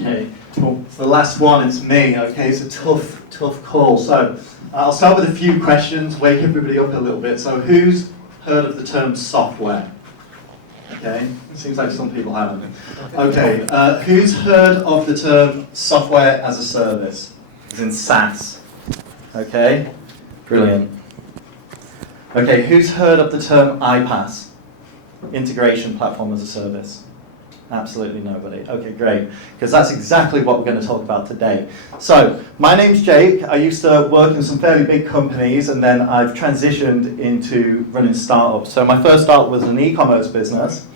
Okay, well, for the last one, it's me. Okay, it's a tough call. So I'll start with a few questions, wake everybody up a little bit. So who's heard of the term software? Okay, it seems like some people haven't. Okay, who's heard of the term software as a service? As in SaaS. Okay, brilliant. Okay, who's heard of the term iPaaS? Integration platform as a service? Absolutely nobody. Okay, great. Because that's exactly what we're going to talk about today. So, my name's Jake. I used to work in some fairly big companies, and then I've transitioned into running startups. So my first startup was an e-commerce business,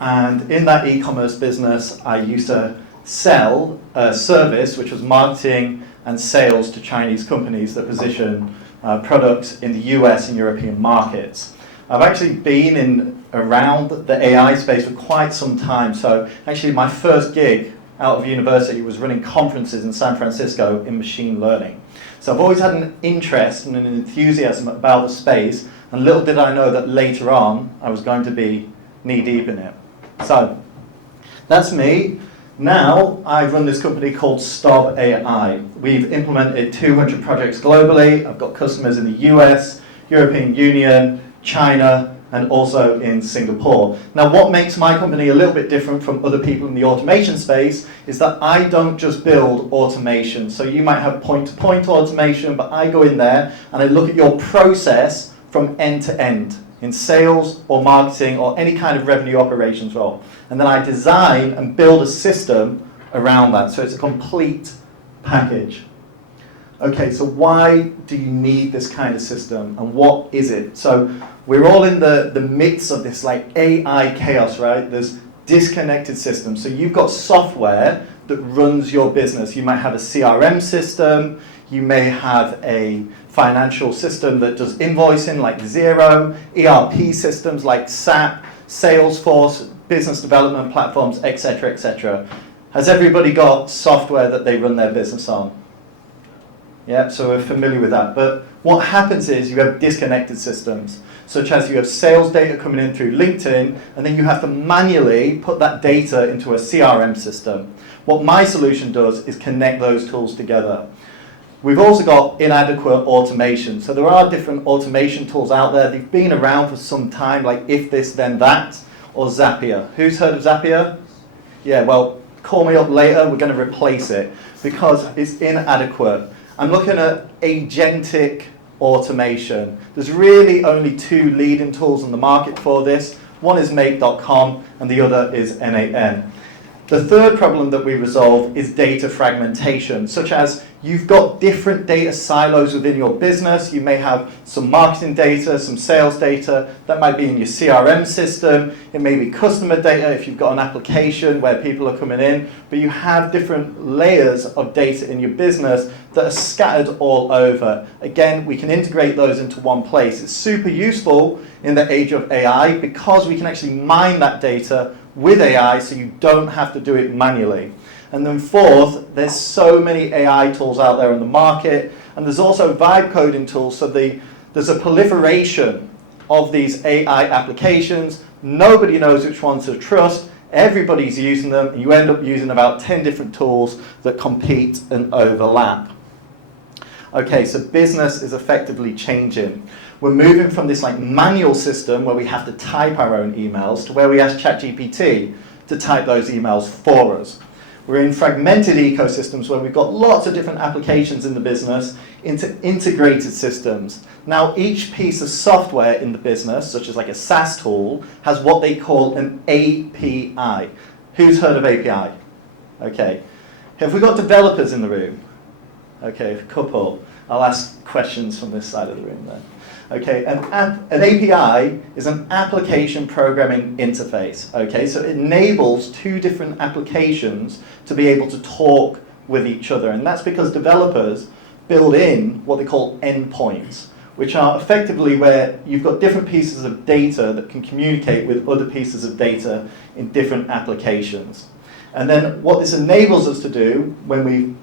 and in that e-commerce business, I used to sell a service which was marketing and sales to Chinese companies that position products in the US and European markets. I've actually been around the AI space for quite some time. So actually my first gig out of university was running conferences in San Francisco in machine learning. So I've always had an interest and an enthusiasm about the space, and little did I know that later on I was going to be knee-deep in it. So that's me. Now I run this company called Stob AI. We've implemented 200 projects globally. I've got customers in the US, European Union, China, and also in Singapore. Now what makes my company a little bit different from other people in the automation space is that I don't just build automation. So you might have point-to-point automation, but I go in there and I look at your process from end to end in sales or marketing or any kind of revenue operations role. And then I design and build a system around that. So it's a complete package. Okay, so why do you need this kind of system, and what is it? So we're all in the midst of this like AI chaos, right? There's disconnected systems. So you've got software that runs your business. You might have a CRM system, you may have a financial system that does invoicing like Xero, ERP systems like SAP, Salesforce, business development platforms, etc., etc. Has everybody got software that they run their business on? Yeah, so we're familiar with that. But what happens is you have disconnected systems, such as you have sales data coming in through LinkedIn, and then you have to manually put that data into a CRM system. What my solution does is connect those tools together. We've also got inadequate automation. So there are different automation tools out there. They've been around for some time, like If This Then That, or Zapier. Who's heard of Zapier? Yeah, well, call me up later. We're going to replace it because it's inadequate. I'm looking at agentic automation. There's really only two leading tools in the market for this. One is make.com and the other is NAN. The third problem that we resolve is data fragmentation, such as you've got different data silos within your business. You may have some marketing data, some sales data, that might be in your CRM system. It may be customer data if you've got an application where people are coming in, but you have different layers of data in your business that are scattered all over. Again, we can integrate those into one place. It's super useful in the age of AI because we can actually mine that data with AI so you don't have to do it manually. And then fourth, there's so many AI tools out there in the market, and there's also vibe coding tools, so there's a proliferation of these AI applications. Nobody knows which ones to trust. Everybody's using them, and you end up using about 10 different tools that compete and overlap. Okay, so business is effectively changing. We're moving from this like manual system where we have to type our own emails to where we ask ChatGPT to type those emails for us. We're in fragmented ecosystems where we've got lots of different applications in the business into integrated systems. Now each piece of software in the business, such as like a SaaS tool, has what they call an API. Who's heard of API? Okay. Have we got developers in the room? Okay, a couple. I'll ask questions from this side of the room then. Okay, an API is an application programming interface. Okay, so it enables two different applications to be able to talk with each other, and that's because developers build in what they call endpoints, which are effectively where you've got different pieces of data that can communicate with other pieces of data in different applications. And then what this enables us to do when we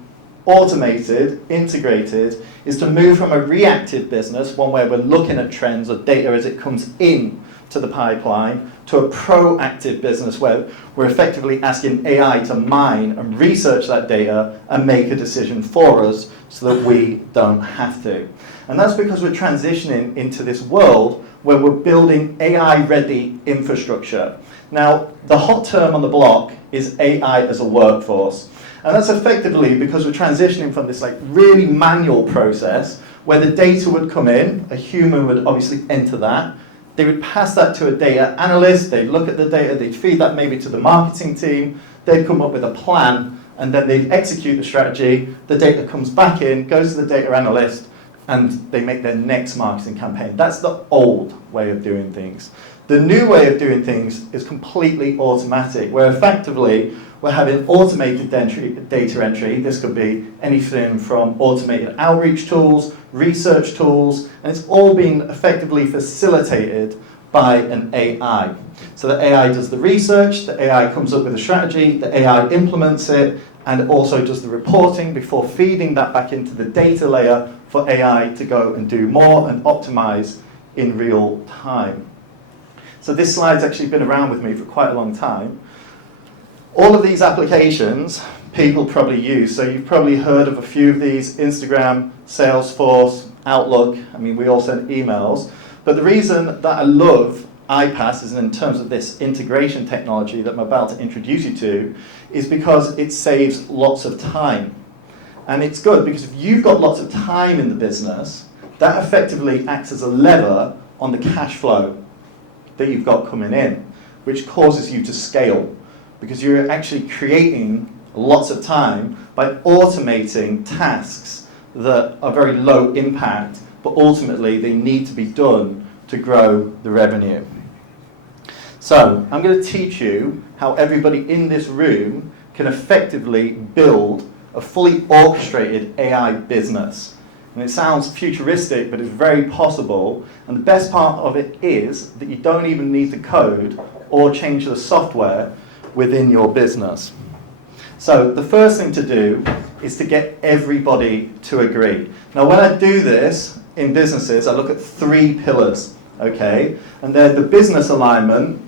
automated, integrated, is to move from a reactive business, one where we're looking at trends or data as it comes in to the pipeline, to a proactive business where we're effectively asking AI to mine and research that data and make a decision for us so that we don't have to. And that's because we're transitioning into this world where we're building AI-ready infrastructure. Now, the hot term on the block is AI as a workforce. And that's effectively because we're transitioning from this really manual process where the data would come in, a human would obviously enter that, they would pass that to a data analyst, they'd look at the data, they'd feed that maybe to the marketing team, they'd come up with a plan, and then they'd execute the strategy, the data comes back in, goes to the data analyst, and they make their next marketing campaign. That's the old way of doing things. The new way of doing things is completely automatic, where effectively we're having automated data entry. This could be anything from automated outreach tools, research tools, and it's all being effectively facilitated by an AI. So the AI does the research, the AI comes up with a strategy, the AI implements it, and it also does the reporting before feeding that back into the data layer for AI to go and do more and optimize in real time. So this slide's actually been around with me for quite a long time. All of these applications people probably use. So you've probably heard of a few of these: Instagram, Salesforce, Outlook. I mean, we all send emails. But the reason that I love iPaaS is in terms of this integration technology that I'm about to introduce you to, is because it saves lots of time. And it's good because if you've got lots of time in the business, that effectively acts as a lever on the cash flow that you've got coming in, which causes you to scale, because you're actually creating lots of time by automating tasks that are very low impact, but ultimately they need to be done to grow the revenue. So I'm going to teach you how everybody in this room can effectively build a fully orchestrated AI business. And it sounds futuristic, but it's very possible. And the best part of it is that you don't even need to code or change the software within your business. So the first thing to do is to get everybody to agree. Now, when I do this in businesses, I look at 3 pillars, okay? And they're the business alignment,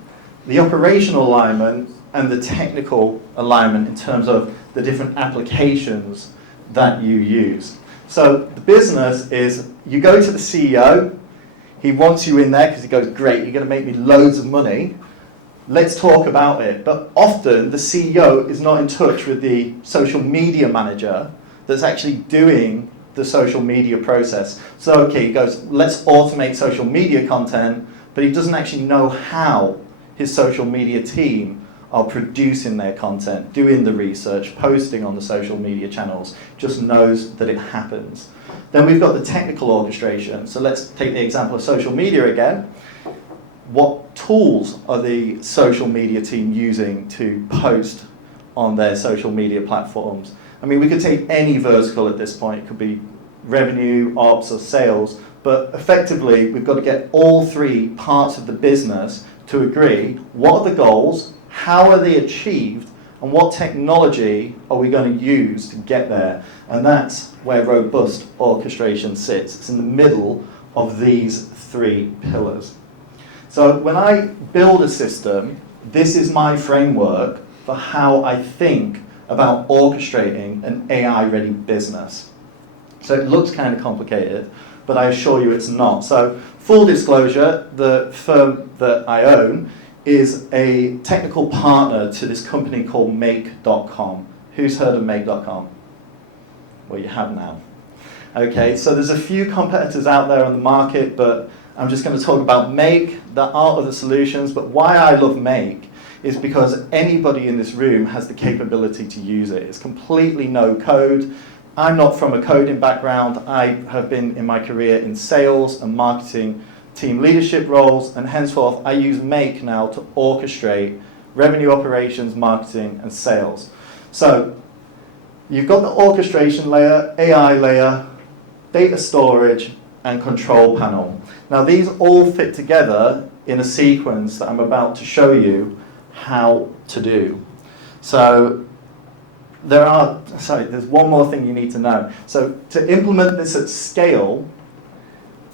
the operational alignment, and the technical alignment in terms of the different applications that you use. So the business is, you go to the CEO, he wants you in there because he goes, great, you're going to make me loads of money. Let's talk about it. But often the CEO is not in touch with the social media manager that's actually doing the social media process. So, okay, he goes, let's automate social media content, but he doesn't actually know how his social media team are producing their content, doing the research, posting on the social media channels, just knows that it happens. Then we've got the technical orchestration. So let's take the example of social media again. What tools are the social media team using to post on their social media platforms? I mean, we could take any vertical at this point. It could be revenue, ops, or sales. But effectively, we've got to get all 3 parts of the business to agree. What are the goals? How are they achieved? And what technology are we going to use to get there? And that's where robust orchestration sits. It's in the middle of these 3 pillars. So when I build a system, this is my framework for how I think about orchestrating an AI-ready business. So it looks kind of complicated, but I assure you it's not. So full disclosure, the firm that I own is a technical partner to this company called Make.com. Who's heard of Make.com? Well, you have now. Okay, so there's a few competitors out there on the market, but I'm just going to talk about Make. There are other solutions, but why I love Make is because anybody in this room has the capability to use it. It's completely no code. I'm not from a coding background. I have been in my career in sales and marketing team leadership roles, and henceforth I use Make now to orchestrate revenue operations, marketing, and sales. So you've got the orchestration layer, AI layer, data storage, and control panel. Now these all fit together in a sequence that I'm about to show you how to do. So there's one more thing you need to know. So to implement this at scale,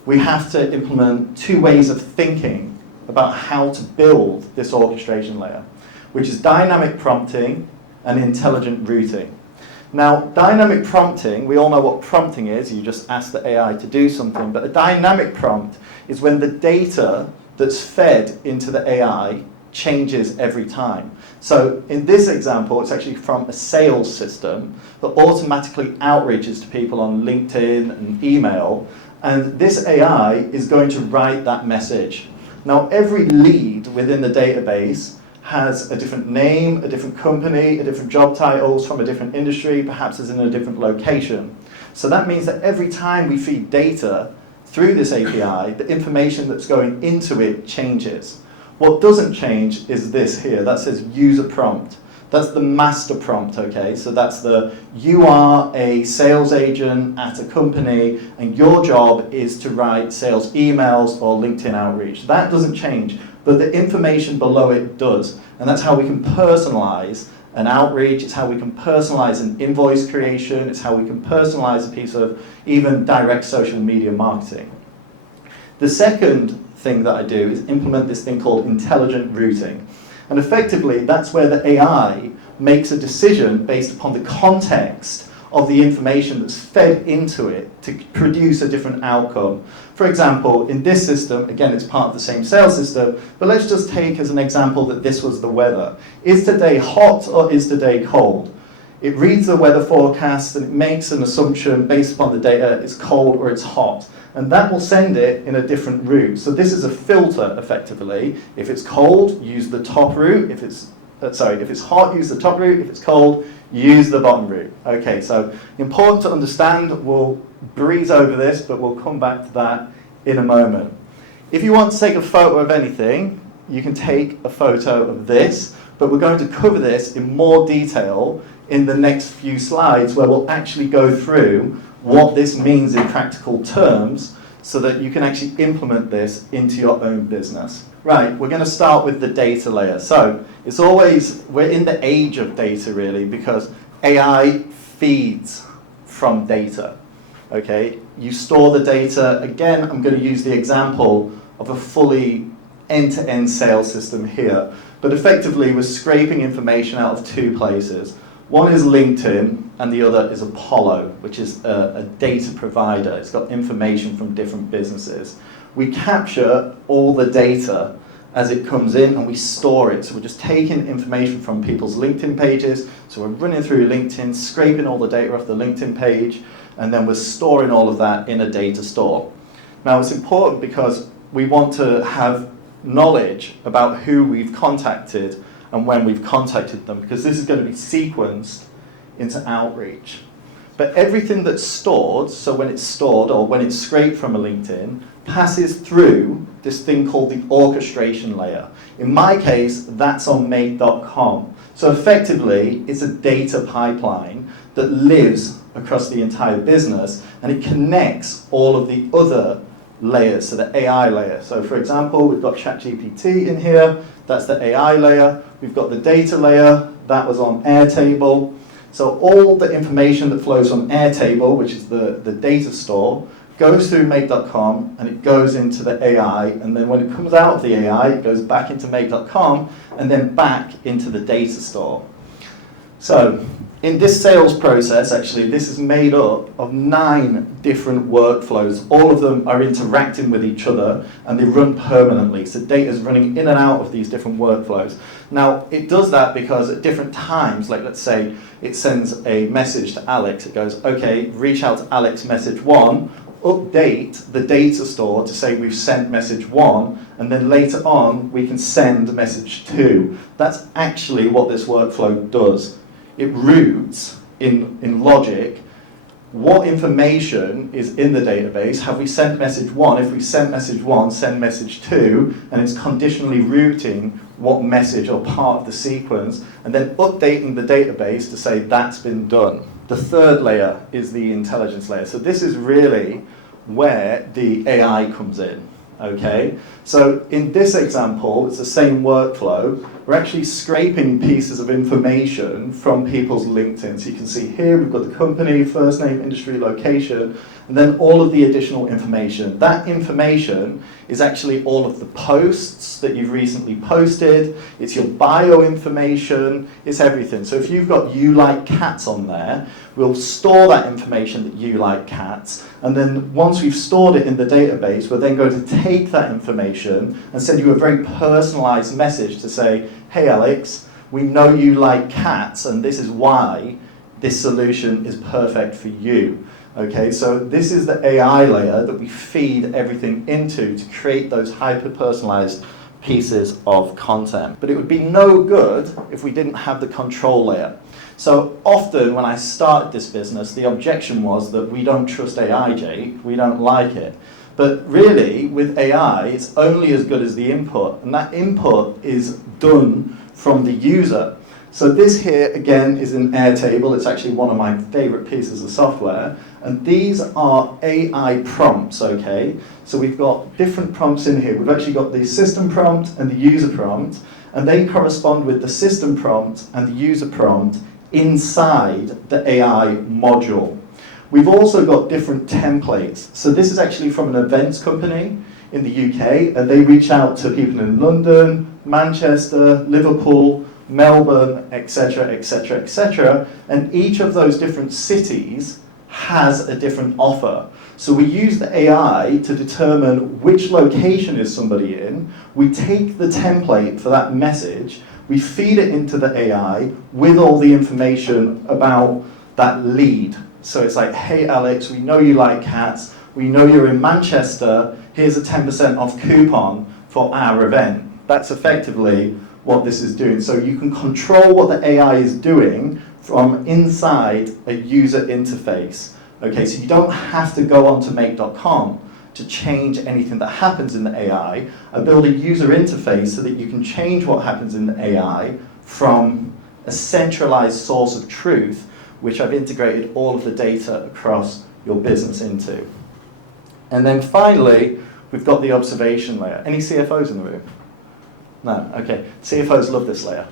we have to implement 2 ways of thinking about how to build this orchestration layer, which is dynamic prompting and intelligent routing. Now, dynamic prompting, we all know what prompting is. You just ask the AI to do something. But a dynamic prompt is when the data that's fed into the AI changes every time. So in this example, it's actually from a sales system that automatically outreaches to people on LinkedIn and email. And this AI is going to write that message. Now, every lead within the database has a different name, a different company, a different job titles from a different industry, perhaps is in a different location. So that means that every time we feed data through this API, the information that's going into it changes. What doesn't change is this here. That says user prompt. That's the master prompt, okay? So that's you are a sales agent at a company and your job is to write sales emails or LinkedIn outreach. That doesn't change, but the information below it does. And that's how we can personalize an outreach. It's how we can personalize an invoice creation. It's how we can personalize a piece of even direct social media marketing. The second thing that I do is implement this thing called intelligent routing. And effectively, that's where the AI makes a decision based upon the context of the information that's fed into it to produce a different outcome. For example, in this system, again, it's part of the same sales system, but let's just take as an example that this was the weather. Is today hot or is today cold? It reads the weather forecast and it makes an assumption based upon the data, it's cold or it's hot. And that will send it in a different route. So this is a filter, effectively. If it's cold, use the top route. If it's hot, use the top route. If it's cold, use the bottom route. Okay, so important to understand. We'll breeze over this, but we'll come back to that in a moment. If you want to take a photo of anything, you can take a photo of this, but we're going to cover this in more detail in the next few slides where we'll actually go through what this means in practical terms so that you can actually implement this into your own business. Right, we're going to start with the data layer. So we're in the age of data really because AI feeds from data. Okay, you store the data. Again, I'm going to use the example of a fully end-to-end sales system here. But effectively, we're scraping information out of two places. One is LinkedIn, and the other is Apollo, which is a data provider. It's got information from different businesses. We capture all the data as it comes in, and we store it. So we're just taking information from people's LinkedIn pages. So we're running through LinkedIn, scraping all the data off the LinkedIn page, and then we're storing all of that in a data store. Now, it's important because we want to have knowledge about who we've contacted and when we've contacted them, because this is going to be sequenced into outreach. But everything that's stored, so when it's stored or when it's scraped from a LinkedIn, passes through this thing called the orchestration layer. In my case, that's on make.com. So effectively, it's a data pipeline that lives across the entire business, and it connects all of the other layers, so the AI layer. So for example, we've got ChatGPT in here, that's the AI layer. We've got the data layer, that was on Airtable. So all the information that flows from Airtable, which is the data store, goes through make.com and it goes into the AI, and then when it comes out of the AI, it goes back into make.com and then back into the data store. So in this sales process, actually, this is made up of 9 different workflows. All of them are interacting with each other and they run permanently. So data is running in and out of these different workflows. Now, it does that because at different times, like let's say it sends a message to Alex. It goes, okay, reach out to Alex message 1, update the data store to say we've sent message 1, and then later on we can send message 2. That's actually what this workflow does. It routes in logic what information is in the database. Have we sent message 1? If we sent message 1, send message 2, and it's conditionally routing what message or part of the sequence, and then updating the database to say that's been done. The third layer is the intelligence layer. So this is really where the AI comes in. Okay, so in this example, it's the same workflow, we're actually scraping pieces of information from people's LinkedIn. So you can see here we've got the company, first name, industry, location, and then all of the additional information. That information is actually all of the posts that you've recently posted, it's your bio information, it's everything. So if you've got "you like cats" on there, we'll store that information that you like cats, and then once we've stored it in the database, we're then going to take that information and send you a very personalized message to say, "Hey Alex, we know you like cats, and this is why this solution is perfect for you." Okay, so this is the AI layer that we feed everything into to create those hyper-personalized pieces of content. But it would be no good if we didn't have the control layer. So often when I started this business, the objection was that we don't trust AI, Jake, we don't like it. But really, with AI, it's only as good as the input, and that input is done from the user. So this here, again, is an Airtable. It's actually one of my favorite pieces of software. And these are AI prompts, okay? So we've got different prompts in here. We've actually got the system prompt and the user prompt, and they correspond with the system prompt and the user prompt inside the AI module. We've also got different templates. So this is actually from an events company in the UK, and they reach out to people in London, Manchester, Liverpool, Melbourne, etc., etc., etc. And each of those different cities has a different offer. So we use the AI to determine which location is somebody in. We take the template for that message, we feed it into the AI with all the information about that lead. So it's like, "Hey Alex, we know you like cats, we know you're in Manchester, here's a 10% off coupon for our event." That's effectively what this is doing. So you can control what the AI is doing from inside a user interface. Okay, so you don't have to go onto make.com to change anything that happens in the AI. I build a user interface so that you can change what happens in the AI from a centralized source of truth, which I've integrated all of the data across your business into. And then finally, we've got the observation layer. Any CFOs in the room? No, okay. CFOs love this layer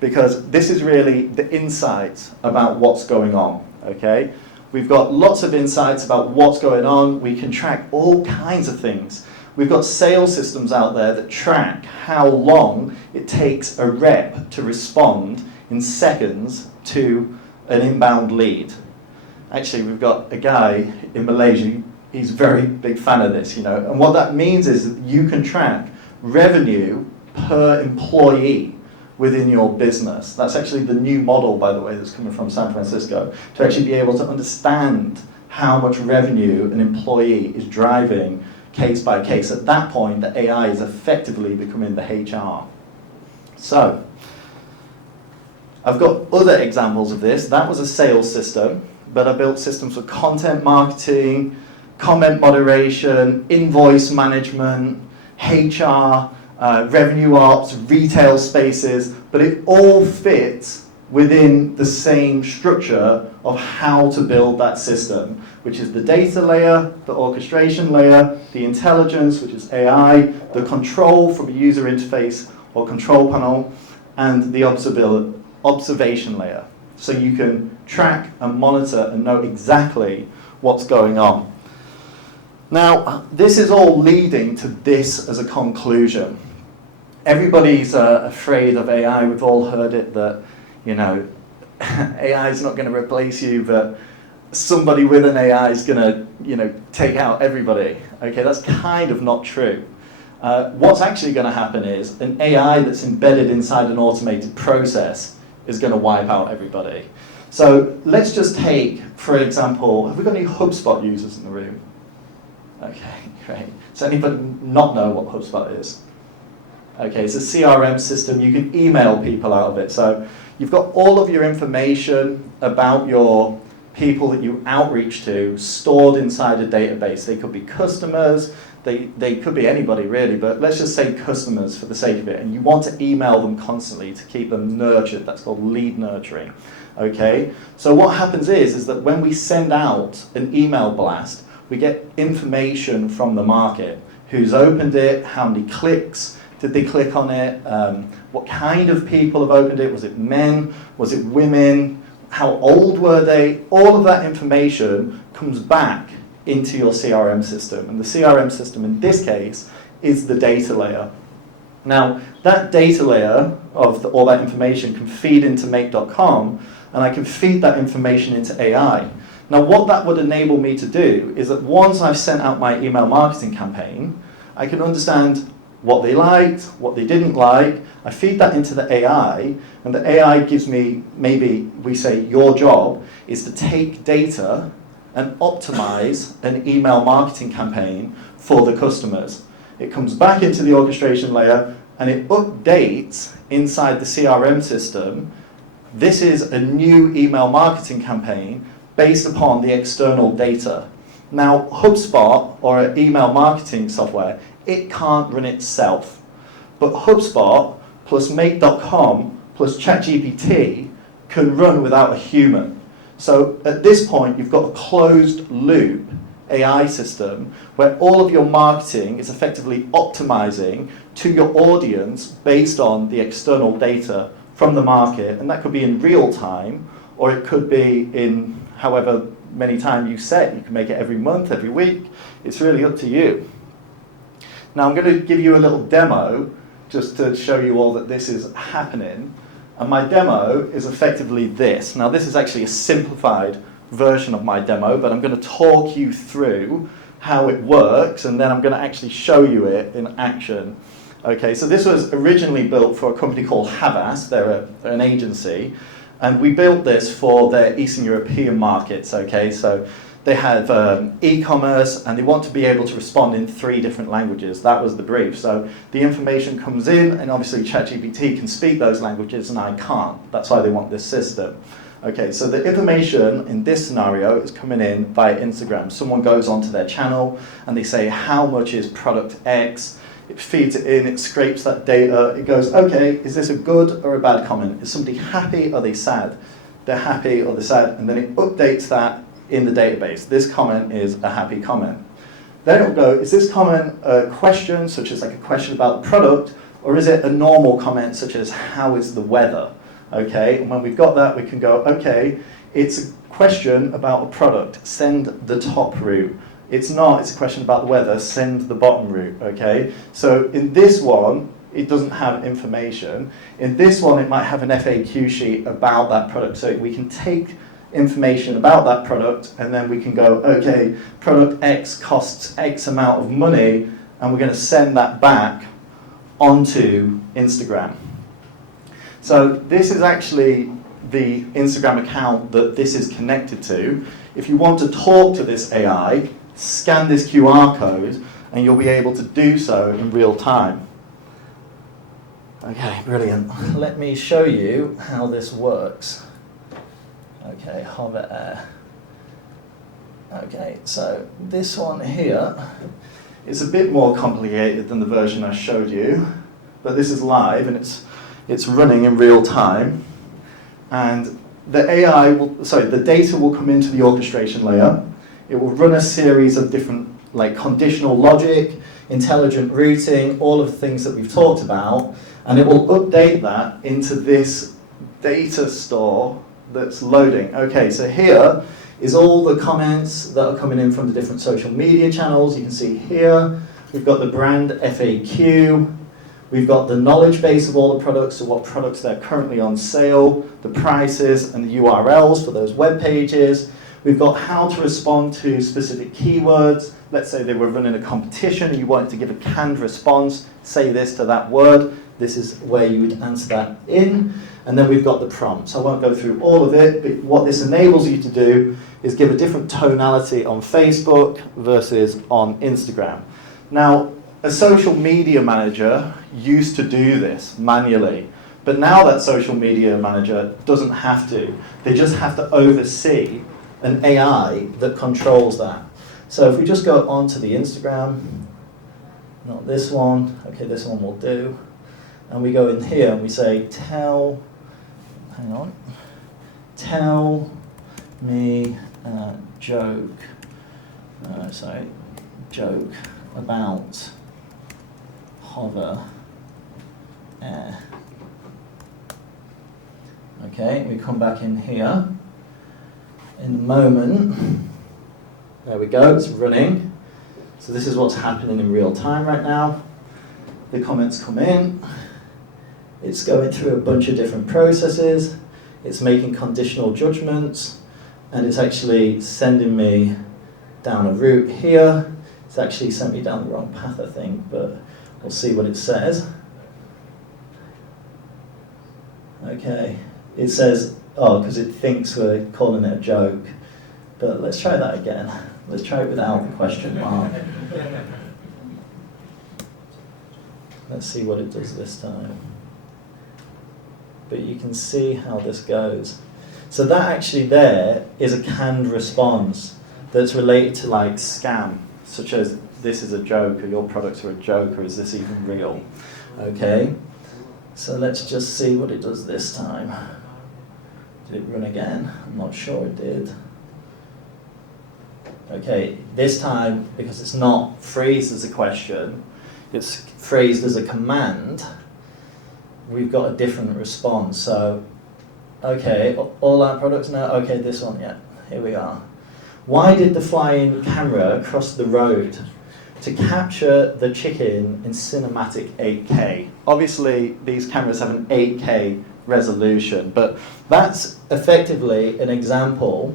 because this is really the insights about what's going on, okay? We've got lots of insights about what's going on. We can track all kinds of things. We've got sales systems out there that track how long it takes a rep to respond in seconds to an inbound lead. Actually, we've got a guy in Malaysia, he's a very big fan of this, you know, and what that means is that you can track revenue per employee within your business. That's actually the new model, by the way, that's coming from San Francisco, to actually be able to understand how much revenue an employee is driving case by case. At that point, the AI is effectively becoming the HR. So, I've got other examples of this. That was a sales system, but I built systems for content marketing, comment moderation, invoice management, HR, revenue ops, retail spaces, but it all fits within the same structure of how to build that system, which is the data layer, the orchestration layer, the intelligence, which is AI, the control from a user interface or control panel, and the observation layer. So you can track and monitor and know exactly what's going on. Now, this is all leading to this as a conclusion. Everybody's afraid of AI. We've all heard it that, you know, AI is not going to replace you, but somebody with an AI is going to, you know, take out everybody. Okay, that's kind of not true. What's actually going to happen is an AI that's embedded inside an automated process is going to wipe out everybody. So let's just take, for example, have we got any HubSpot users in the room? Okay, great. Does anybody not know what HubSpot is? Okay, it's a CRM system. You can email people out of it. So you've got all of your information about your people that you outreach to stored inside a database. They could be customers, they could be anybody really, but let's just say customers for the sake of it. And you want to email them constantly to keep them nurtured. That's called lead nurturing. Okay, so what happens is that when we send out an email blast, we get information from the market. Who's opened it, how many clicks, did they click on it, what kind of people have opened it, was it men, was it women, how old were they, all of that information comes back into your CRM system. And the CRM system in this case is the data layer. Now, that data layer of all that information can feed into make.com, and I can feed that information into AI. Now, what that would enable me to do is that once I've sent out my email marketing campaign, I can understand what they liked, what they didn't like. I feed that into the AI, and the AI gives me, maybe we say your job is to take data and optimize an email marketing campaign for the customers. It comes back into the orchestration layer and it updates inside the CRM system. This is a new email marketing campaign based upon the external data. Now, HubSpot, or an email marketing software, it can't run itself. But HubSpot plus make.com plus ChatGPT can run without a human. So at this point, you've got a closed loop AI system where all of your marketing is effectively optimizing to your audience based on the external data from the market. And that could be in real time, or it could be in however many times you set. You can make it every month, every week. It's really up to you. Now I'm going to give you a little demo just to show you all that this is happening. And my demo is effectively this. Now this is actually a simplified version of my demo, but I'm going to talk you through how it works, and then I'm going to actually show you it in action. Okay, so this was originally built for a company called Havas. They're an agency, and we built this for their Eastern European markets. Okay, so they have e-commerce, and they want to be able to respond in 3 different languages. That was the brief. So the information comes in, and obviously ChatGPT can speak those languages, and I can't. That's why they want this system. Okay, so the information in this scenario is coming in via Instagram. Someone goes onto their channel, and they say, how much is product X? It feeds it in, it scrapes that data. It goes, okay, is this a good or a bad comment? Is somebody happy or are they sad? They're happy or they're sad, and then it updates that in the database. This comment is a happy comment. Then it'll go, is this comment a question, such as like a question about the product, or is it a normal comment, such as how is the weather? Okay, and when we've got that, we can go, okay, it's a question about a product, send the top route. It's not, it's a question about the weather, send the bottom route, okay? So in this one, it doesn't have information. In this one, it might have an FAQ sheet about that product, so we can take information about that product, and then we can go, okay, product X costs X amount of money, and we're going to send that back onto Instagram. So this is actually the Instagram account that this is connected to. If you want to talk to this AI, scan this QR code, and you'll be able to do so in real time. Okay, brilliant. Let me show you how this works. Okay, hover air. Okay, so this one here is a bit more complicated than the version I showed you, but this is live and it's running in real time. And the the data will come into the orchestration layer. It will run a series of different, like conditional logic, intelligent routing, all of the things that we've talked about, and it will update that into this data store that's loading. Okay, so here is all the comments that are coming in from the different social media channels. You can see here, we've got the brand FAQ, we've got the knowledge base of all the products, so what products they're currently on sale, the prices and the URLs for those web pages. We've got how to respond to specific keywords. Let's say they were running a competition and you wanted to give a canned response, say this to that word. This is where you would answer that in. And then we've got the prompts. I won't go through all of it, but what this enables you to do is give a different tonality on Facebook versus on Instagram. Now, a social media manager used to do this manually, but now that social media manager doesn't have to. They just have to oversee an AI that controls that. So if we just go on to the Instagram, not this one, okay, this one will do, and we go in here and we say, tell me a joke, joke about hover Okay, we come back in here. In a moment, there we go, it's running. So this is what's happening in real time right now. The comments come in. It's going through a bunch of different processes. It's making conditional judgments. And it's actually sending me down a route here. It's actually sent me down the wrong path, I think, but we'll see what it says. Okay, it says, oh, because it thinks we're calling it a joke. But let's try that again. Let's try it without the question mark. Let's see what it does this time. But you can see how this goes. So that actually there is a canned response that's related to like scam, such as this is a joke, or your products are a joke, or is this even real? Okay, so let's just see what it does this time. Did it run again? I'm not sure it did. Okay, this time, because it's not phrased as a question, it's phrased as a command, we've got a different response. So, okay, all our products now, okay, this one, yeah, here we are. Why did the flying camera cross the road? To capture the chicken in cinematic 8K. Obviously, these cameras have an 8K resolution, but that's effectively an example,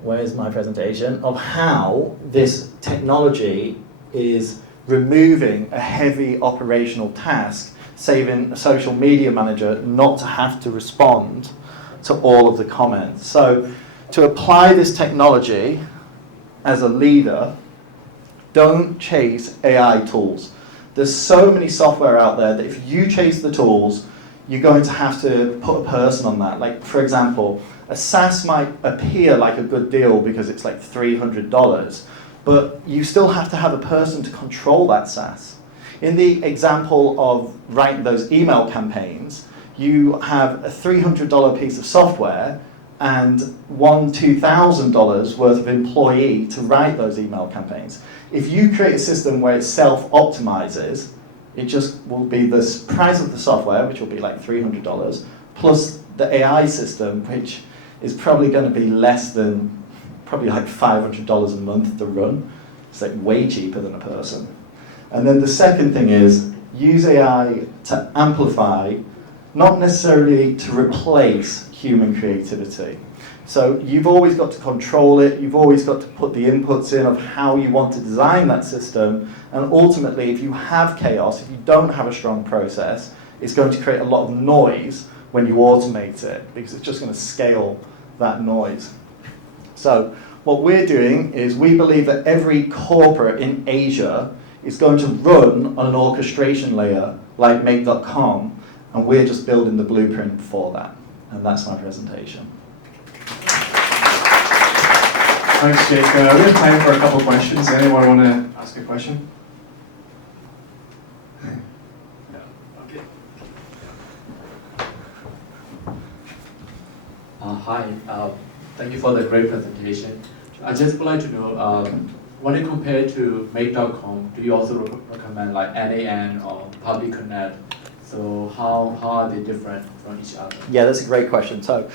where's my presentation, of how this technology is removing a heavy operational task, saving a social media manager not to have to respond to all of the comments. So to apply this technology as a leader, don't chase AI tools. There's so many software out there that if you chase the tools, you're going to have to put a person on that. Like, for example, a SaaS might appear like a good deal because it's like $300, but you still have to have a person to control that SaaS. In the example of writing those email campaigns, you have a $300 piece of software and $2,000 worth of employee to write those email campaigns. If you create a system where it self-optimizes, it just will be the price of the software, which will be like $300, plus the AI system, which is probably going to be less than, probably like $500 a month to run. It's like way cheaper than a person. And then the second thing is, use AI to amplify, not necessarily to replace human creativity. So you've always got to control it, you've always got to put the inputs in of how you want to design that system, and ultimately if you have chaos, if you don't have a strong process, it's going to create a lot of noise when you automate it, because it's just going to scale that noise. So what we're doing is we believe that every corporate in Asia is going to run on an orchestration layer like Make.com, and we're just building the blueprint for that. And that's my presentation. Thanks, Jake. We have time for a couple of questions. Anyone want to ask a question? No. Okay. Hi. Thank you for the great presentation. I just would like to know, when you compare to Make.com, do you also recommend like NAN or Public Connect? So how are they different from each other? Yeah, that's a great question. So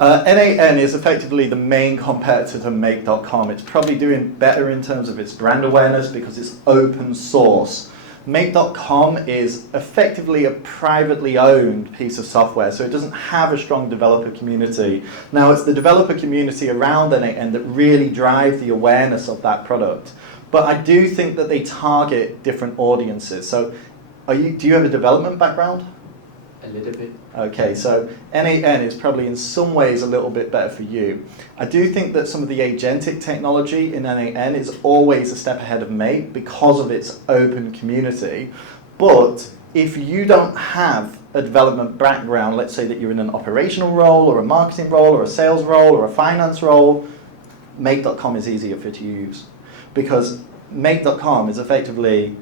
NAN is effectively the main competitor to Make.com. It's probably doing better in terms of its brand awareness because it's open source. Make.com is effectively a privately owned piece of software, so it doesn't have a strong developer community. Now, it's the developer community around NAN that really drive the awareness of that product. But I do think that they target different audiences. So do you have a development background? A little bit. Okay, so NAN is probably in some ways a little bit better for you. I do think that some of the agentic technology in NAN is always a step ahead of Make because of its open community. But if you don't have a development background, let's say that you're in an operational role or a marketing role or a sales role or a finance role, Make.com is easier for you to use. Because Make.com is effectively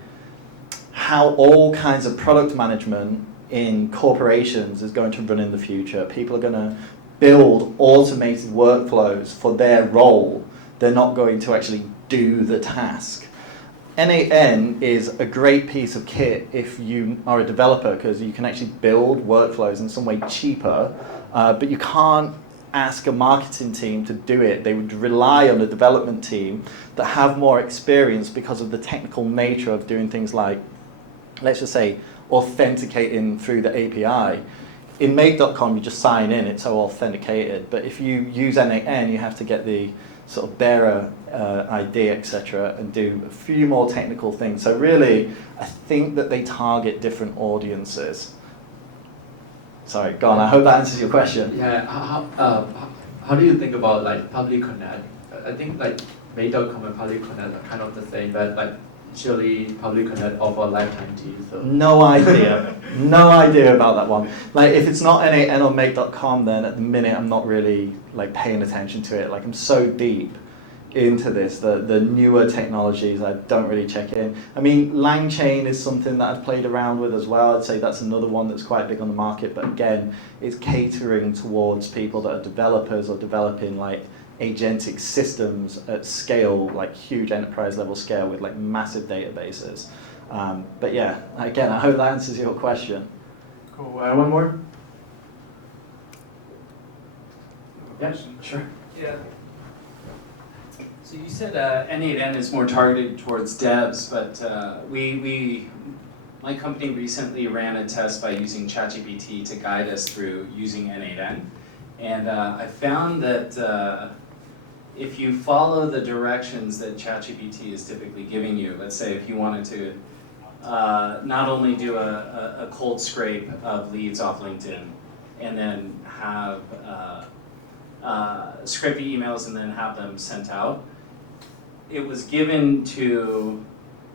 how all kinds of product management in corporations is going to run in the future. People are going to build automated workflows for their role. They're not going to actually do the task. NAN is a great piece of kit if you are a developer, because you can actually build workflows in some way cheaper, but you can't ask a marketing team to do it. They would rely on a development team that have more experience because of the technical nature of doing things like, let's just say, authenticating through the API. In Make.com, you just sign in, it's all authenticated, but if you use NAN, you have to get the sort of bearer ID, etc., and do a few more technical things. So really, I think that they target different audiences. Sorry, go on. I hope that answers your question. Yeah, how do you think about like Public Connect? I think like Make.com and Public Connect are kind of the same, but like surely Public Connect offer lifetime deals. So. No idea. No idea about that one. Like if it's not NAN or Make.com, then at the minute I'm not really like paying attention to it. Like I'm so deep into this, the newer technologies, I don't really check in. I mean, LangChain is something that I've played around with as well. I'd say that's another one that's quite big on the market, but again, it's catering towards people that are developers or developing like agentic systems at scale, like huge enterprise level scale with like massive databases. But yeah, again, I hope that answers your question. Cool. One more? Yeah, sure. Yeah. So you said N8N is more targeted towards devs, but my company recently ran a test by using ChatGPT to guide us through using N8N. And I found that if you follow the directions that ChatGPT is typically giving you, let's say if you wanted to not only do a cold scrape of leads off LinkedIn and then have scrape the emails and then have them sent out, it was given to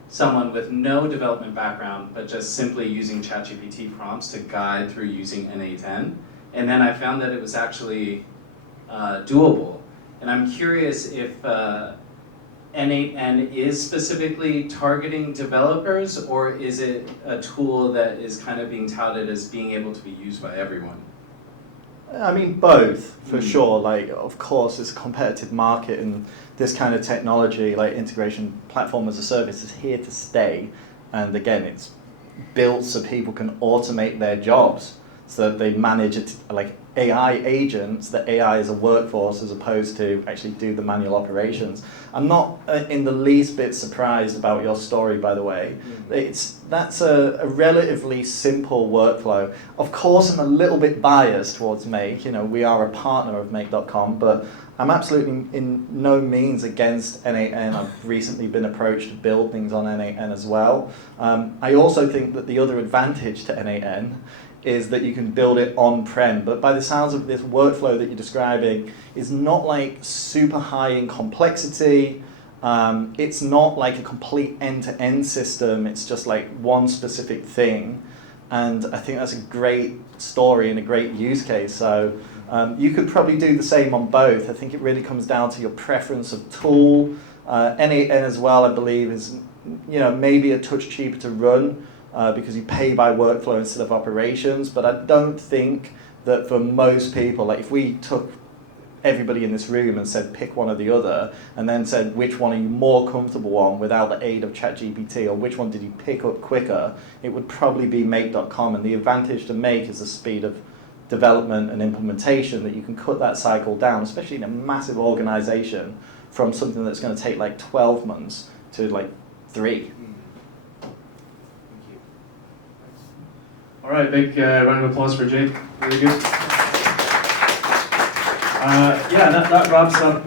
someone with no development background, but just simply using ChatGPT prompts to guide through using N8N. And then I found that it was actually doable. And I'm curious if N8N is specifically targeting developers, or is it a tool that is kind of being touted as being able to be used by everyone? I mean, both, for sure. Like, of course, it's a competitive market, and this kind of technology, like integration platform as a service, is here to stay. And again, it's built so people can automate their jobs, so that they manage it like AI agents, that AI is a workforce as opposed to actually do the manual operations. I'm not in the least bit surprised about your story, by the way. That's a relatively simple workflow. Of course, I'm a little bit biased towards Make. You know, we are a partner of Make.com, but I'm absolutely in no means against N8N. I've recently been approached to build things on N8N as well. I also think that the other advantage to N8N is that you can build it on-prem, but by the sounds of this workflow that you're describing is not like super high in complexity. It's not like a complete end-to-end system. It's just like one specific thing, and I think that's a great story and a great use case. So you could probably do the same on both. I think it really comes down to your preference of tool. N8N as well, I believe, is maybe a touch cheaper to run, because you pay by workflow instead of operations, but I don't think that for most people, like if we took everybody in this room and said pick one or the other, and then said which one are you more comfortable on without the aid of ChatGPT, or which one did you pick up quicker, it would probably be Make.com, and the advantage to Make is the speed of development and implementation, that you can cut that cycle down, especially in a massive organization, from something that's going to take like 12 months to like 3. All right, big round of applause for Jake. Really good. Yeah, that wraps up